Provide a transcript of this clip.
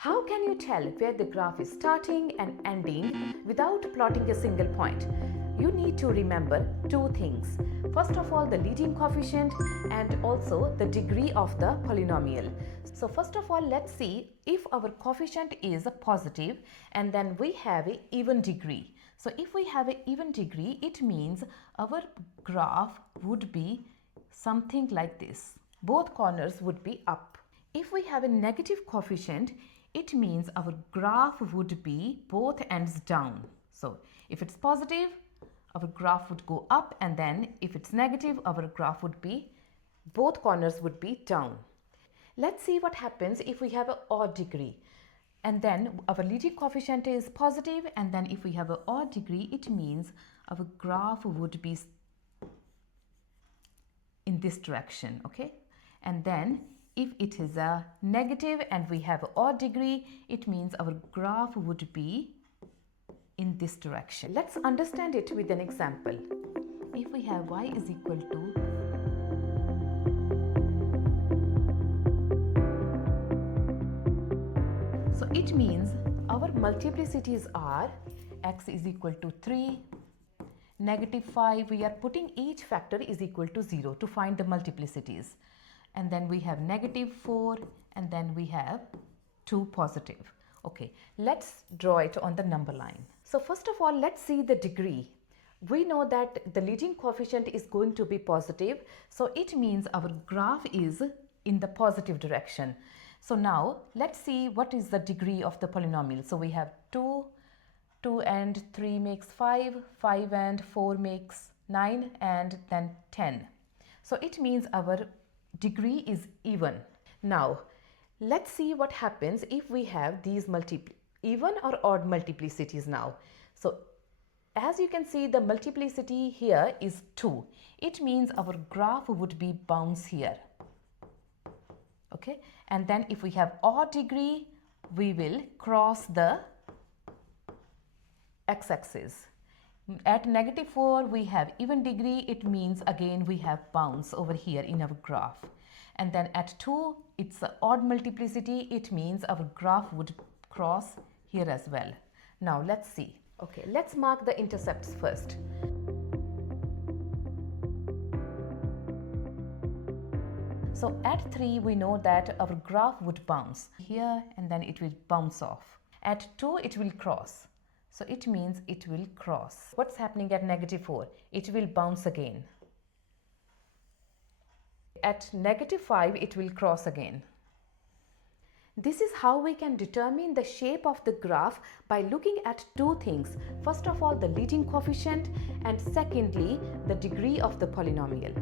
How can you tell where the graph is starting and ending without plotting a single point? You need to remember two things. First of all, the leading coefficient and also the degree of the polynomial. So first of all, let's see if our coefficient is positive and then we have an even degree. So if we have an even degree, it means our graph would be something like this. Both corners would be up. If we have a negative coefficient, it means our graph would be both ends down. So if it's positive, our graph would go up, and then if it's negative, our graph would be, both corners would be down. Let's see what happens if we have an odd degree. And then our leading coefficient is positive, and then if we have an odd degree, it means our graph would be in this direction, okay? And then if it is a negative and we have an odd degree, it means our graph would be in this direction. Let's understand it with an example. If we have y is equal to so it means our multiplicities are x is equal to 3, negative 5. We are putting each factor is equal to 0 to find the multiplicities. And then we have negative 4, and then we have 2 positive. Okay, let's draw it on the number line. So first of all, let's see the degree. We know that the leading coefficient is going to be positive, so it means our graph is in the positive direction. So now let's see what is the degree of the polynomial. So we have 2 and 3 makes 5, 5 and 4 makes 9, and then 10. So it means our degree is even. Now let's see what happens if we have these even or odd multiplicities now. So as you can see, the multiplicity here is 2. It means our graph would be bounce here. Okay, and then if we have odd degree, we will cross the x-axis. At negative 4, we have even degree. It means again we have bounce over here in our graph. And then at 2, it's an odd multiplicity. It means our graph would cross here as well. Now let's see. Okay, let's mark the intercepts first. So at 3, we know that our graph would bounce here, and then it will bounce off. At 2, it will cross. So it means it will cross. What's happening at negative 4? It will bounce again. At negative 5, it will cross again. This is how we can determine the shape of the graph by looking at two things. First of all, the leading coefficient, and secondly, the degree of the polynomial.